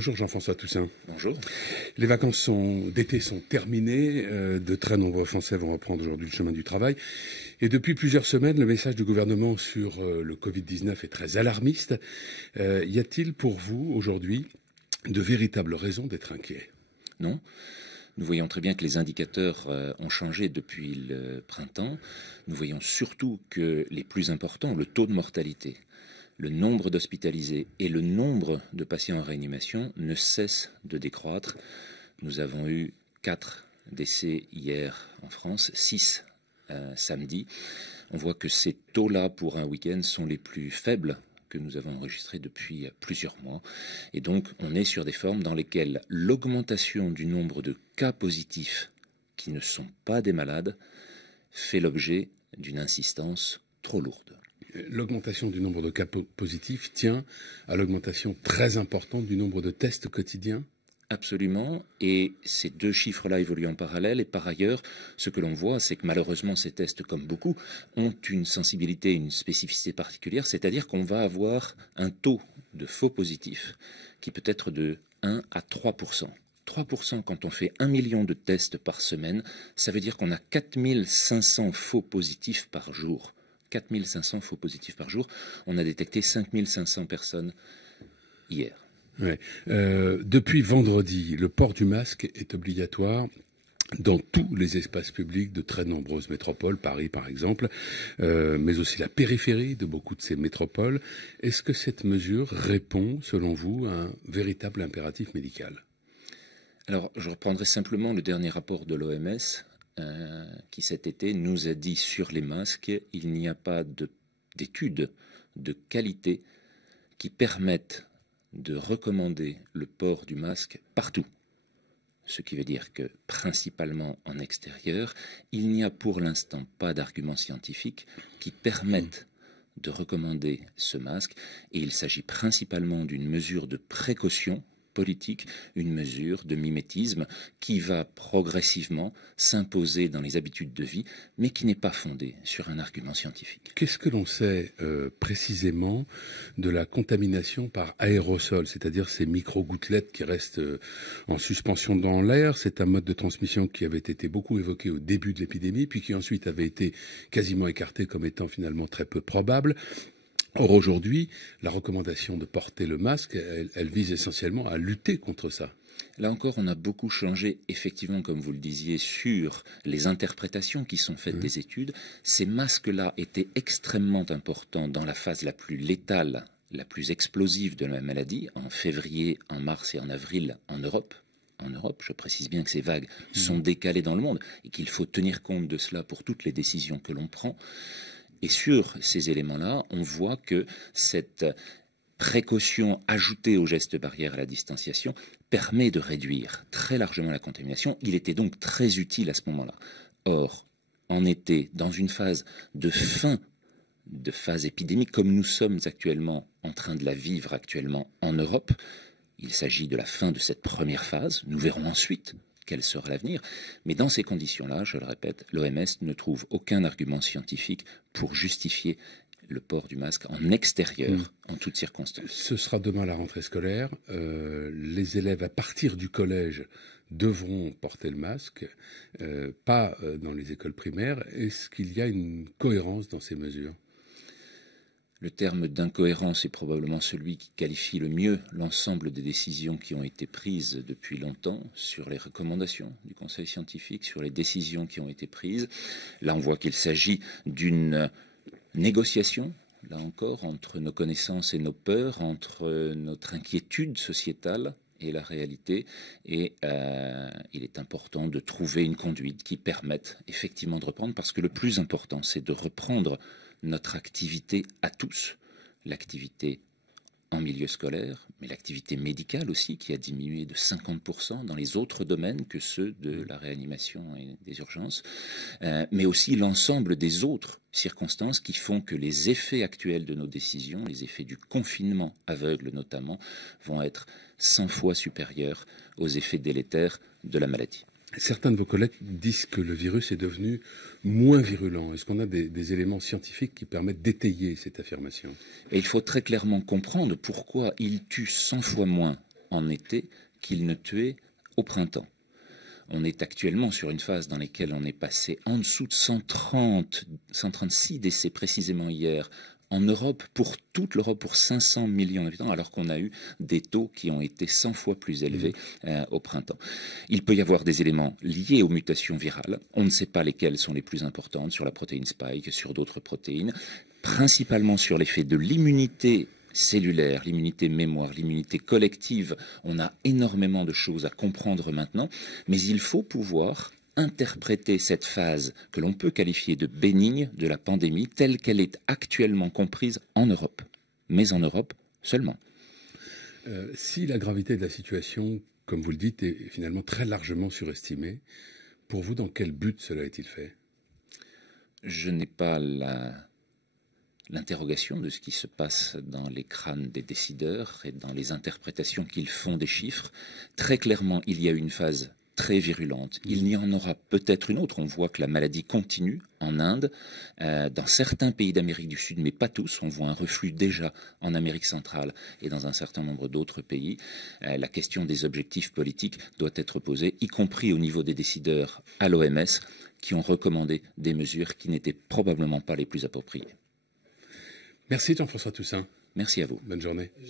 Bonjour Jean-François Toussaint. Bonjour. Les vacances d'été sont terminées. De très nombreux Français vont reprendre aujourd'hui le chemin du travail. Et depuis plusieurs semaines, le message du gouvernement sur le Covid-19 est très alarmiste. Y a-t-il pour vous aujourd'hui de véritables raisons d'être inquiet? Non. Nous voyons très bien que les indicateurs ont changé depuis le printemps. Nous voyons surtout que les plus importants, le taux de mortalité, le nombre d'hospitalisés et le nombre de patients en réanimation ne cessent de décroître. Nous avons eu 4 décès hier en France, 6 samedi. On voit que ces taux-là pour un week-end sont les plus faibles que nous avons enregistrés depuis plusieurs mois. Et donc on est sur des formes dans lesquelles l'augmentation du nombre de cas positifs qui ne sont pas des malades fait l'objet d'une insistance trop lourde. L'augmentation du nombre de cas positifs tient à l'augmentation très importante du nombre de tests quotidiens? Absolument, et ces deux chiffres-là évoluent en parallèle, et par ailleurs, ce que l'on voit, c'est que malheureusement ces tests, comme beaucoup, ont une sensibilité, une spécificité particulière, c'est-à-dire qu'on va avoir un taux de faux positifs qui peut être de 1 à 3%. 3% quand on fait 1 million de tests par semaine, ça veut dire qu'on a 4500 faux positifs par jour. 4500 faux positifs par jour. On a détecté 5500 personnes hier. Ouais. Depuis vendredi, le port du masque est obligatoire dans tous les espaces publics de très nombreuses métropoles, Paris par exemple, mais aussi la périphérie de beaucoup de ces métropoles. Est-ce que cette mesure répond, selon vous, à un véritable impératif médical? Alors, je reprendrai simplement le dernier rapport de l'OMS qui cet été nous a dit sur les masques, il n'y a pas d'études de qualité qui permettent de recommander le port du masque partout. Ce qui veut dire que, principalement en extérieur, il n'y a pour l'instant pas d'arguments scientifiques qui permettent de recommander ce masque, et il s'agit principalement d'une mesure de précaution politique, une mesure de mimétisme qui va progressivement s'imposer dans les habitudes de vie, mais qui n'est pas fondée sur un argument scientifique. Qu'est-ce que l'on sait précisément de la contamination par aérosol, c'est-à-dire ces micro-gouttelettes qui restent en suspension dans l'air? C'est un mode de transmission qui avait été beaucoup évoqué au début de l'épidémie, puis qui ensuite avait été quasiment écarté comme étant finalement très peu probable. Or, aujourd'hui, la recommandation de porter le masque, elle vise essentiellement à lutter contre ça. Là encore, on a beaucoup changé, effectivement, comme vous le disiez, sur les interprétations qui sont faites des études. Ces masques-là étaient extrêmement importants dans la phase la plus létale, la plus explosive de la maladie, en février, en mars et en avril en Europe. En Europe, je précise bien que ces vagues sont décalées dans le monde et qu'il faut tenir compte de cela pour toutes les décisions que l'on prend. Et sur ces éléments-là, on voit que cette précaution ajoutée aux gestes barrières et à la distanciation permet de réduire très largement la contamination. Il était donc très utile à ce moment-là. Or, en été, dans une phase de fin de phase épidémique, comme nous sommes actuellement en train de la vivre actuellement en Europe, il s'agit de la fin de cette première phase. Nous verrons ensuite quel sera l'avenir. Mais dans ces conditions-là, je le répète, l'OMS ne trouve aucun argument scientifique pour justifier le port du masque en extérieur, en toutes circonstances. Ce sera demain la rentrée scolaire. Les élèves, à partir du collège, devront porter le masque, pas dans les écoles primaires. Est-ce qu'il y a une cohérence dans ces mesures ? Le terme d'incohérence est probablement celui qui qualifie le mieux l'ensemble des décisions qui ont été prises depuis longtemps sur les recommandations du Conseil scientifique, sur les décisions qui ont été prises. Là, on voit qu'il s'agit d'une négociation, là encore, entre nos connaissances et nos peurs, entre notre inquiétude sociétale et la réalité. Et il est important de trouver une conduite qui permette effectivement de reprendre, parce que le plus important, c'est de reprendre notre activité à tous, l'activité en milieu scolaire, mais l'activité médicale aussi, qui a diminué de 50% dans les autres domaines que ceux de la réanimation et des urgences, mais aussi l'ensemble des autres circonstances qui font que les effets actuels de nos décisions, les effets du confinement aveugle notamment, vont être 100 fois supérieurs aux effets délétères de la maladie. Certains de vos collègues disent que le virus est devenu moins virulent. Est-ce qu'on a des éléments scientifiques qui permettent d'étayer cette affirmation ? Et il faut très clairement comprendre pourquoi il tue 100 fois moins en été qu'il ne tuait au printemps. On est actuellement sur une phase dans laquelle on est passé en dessous de 136 décès précisément hier en Europe, pour toute l'Europe, pour 500 millions d'habitants, alors qu'on a eu des taux qui ont été 100 fois plus élevés au printemps. Il peut y avoir des éléments liés aux mutations virales. On ne sait pas lesquelles sont les plus importantes, sur la protéine spike, sur d'autres protéines, principalement sur l'effet de l'immunité cellulaire, l'immunité mémoire, l'immunité collective. On a énormément de choses à comprendre maintenant, mais il faut pouvoir interpréter cette phase que l'on peut qualifier de bénigne de la pandémie telle qu'elle est actuellement comprise en Europe, mais en Europe seulement. Si la gravité de la situation, comme vous le dites, est finalement très largement surestimée, pour vous, dans quel but cela est-il fait? Je n'ai pas l'interrogation de ce qui se passe dans les crânes des décideurs et dans les interprétations qu'ils font des chiffres. Très clairement, il y a une phase très virulente. Il y en aura peut-être une autre. On voit que la maladie continue en Inde, dans certains pays d'Amérique du Sud, mais pas tous. On voit un reflux déjà en Amérique centrale et dans un certain nombre d'autres pays. La question des objectifs politiques doit être posée, y compris au niveau des décideurs à l'OMS, qui ont recommandé des mesures qui n'étaient probablement pas les plus appropriées. Merci Jean-François Toussaint. Merci à vous. Bonne journée.